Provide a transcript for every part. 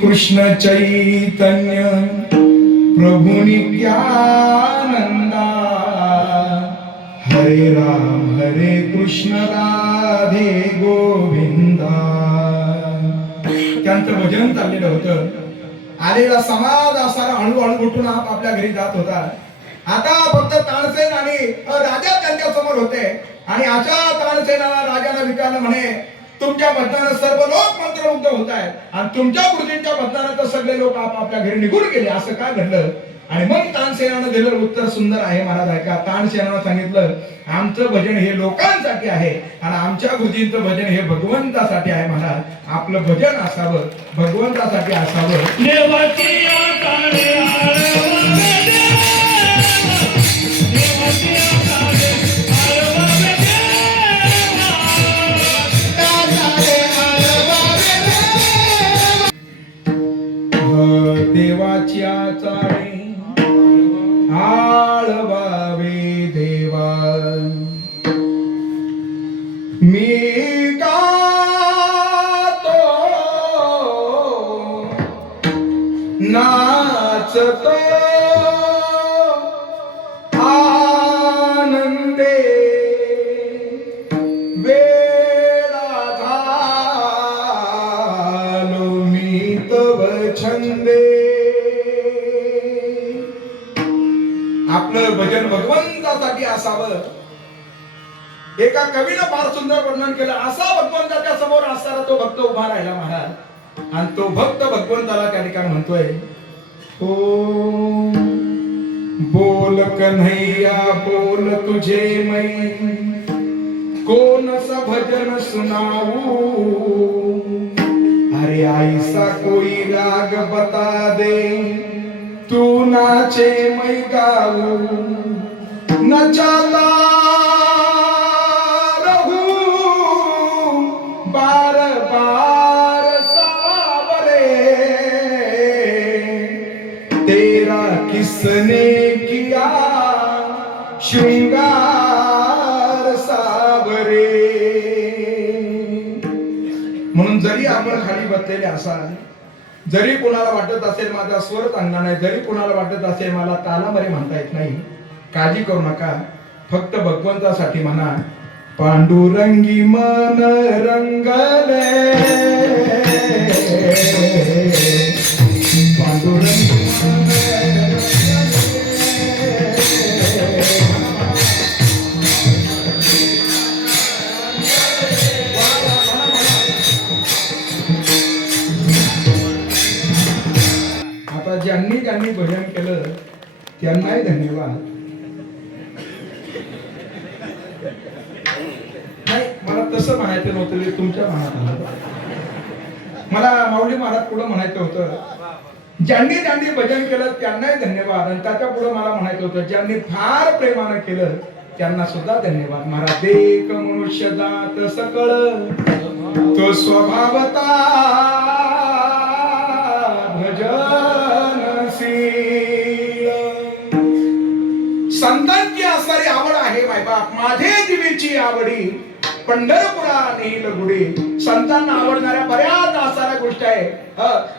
कृष्ण चैतन्य प्रभु नित्यानंदा हरे राम हरे कृष्ण राधे गोविंदा. त्यांचं भजन चाललेलं होतं. आलेला समाज असा हळूहळू उठून आपल्या घरी जात होता. आता फक्त तानसेन आणि राजा त्यांच्या समोर होते आणि अशा तानसेनाला राजाला विचारलं म्हणे, तुमच्या मतदानात सर्व लोक मंत्रमुग्ध होत आहेत आणि तुमच्या गुरुजींच्या मतदानात सगळे लोक आपापल्या घरी निघून गेले, असं का घडलं? आणि मग तानसेनानं दिलेलं उत्तर सुंदर आहे महाराज ऐका. तानसेनानं सांगितलं, आमचं भजन हे लोकांसाठी आहे आणि आमच्या गुरुजींचं भजन हे भगवंतासाठी आहे महाराज. आपलं भजन असावं, भगवंतासाठी असावं. देवाची आकारे देवाची आचारे आळवावे देवा, मी गातो नाचतो आनंदे वेळा घालो मी तव छंदे. आपलं भजन भगवंतासाठी असावं. एका कवीनं फार सुंदर वर्णन केलं. असा भगवंताच्या समोर असताना तो भक्त उभा राहिला महाराज आणि तो भक्त भगवंताला त्या ठिकाणी म्हणतोय, हो बोल कन्हैया बोल तुझे मै कोण सा भजन सुनाऊ, अरे ऐसा कोई राग बता दे तू नाचे मै गाऊ, नचाता रहूं बार बार सावरे, तेरा किसने किया श्रृंगार सावरे. म्हणून जरी आपण खाली बसलेले असाल, जरी कोणाला वाटत असेल माझा स्वर चांगला नाही, जरी कोणाला वाटत असेल मला तालामध्ये म्हणता येत नाही, काळजी करू नका. फक्त भगवंतासाठी म्हणा, पांडुरंगी मन रंगले पांडुरंगी मन ज्यांनी ज्यांनी भजन केलं त्यांनाही धन्यवाद. नाही, मला तसं म्हणायचं नव्हतं, ते तुमच्या मनात आलं. मला माऊली महाराज पुढे म्हणायचं होतं, ज्यांनी ज्यांनी भजन केलं त्यांनाही धन्यवाद. आणि त्याच्या पुढे मला म्हणायचं होतं, ज्यांनी फार प्रेमानं केलं त्यांना सुद्धा धन्यवाद. महाराज देख मनुष्य जात सकळ तो स्वभावता भजन. संतांची असणारी आवड आहे मायबाप, माझे जीवीची आवडी पंढरपुरा नेईल गुढी. संतांना आवडणाऱ्या बऱ्याच असणाऱ्या गोष्टी आहे.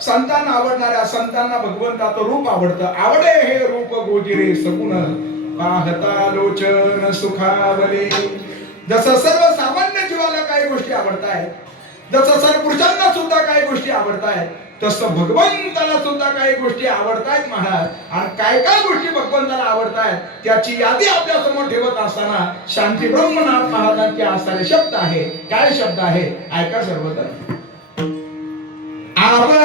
संतांना आवडणाऱ्या, संतांना भगवंताचं रूप आवडतं. आवडे हे रूप गोजिरे सगुण पाहता लोचन सुखावले. जसं सर्वसामान्य जीवाला काही गोष्टी आवडतायत, जसं सर्व पुरुषांना सुद्धा काही गोष्टी आवडतायत, तसं भगवंताला सुद्धा काही गोष्टी आवडतायत महाराज. आणि काय काय गोष्टी भगवंताला आवडतायत त्याची यादी आपल्या समोर ठेवत असताना शांती ब्रह्मनाथ महाराजांचे असणारे शब्द आहे. काय शब्द आहे ऐका सर्वजण. आवड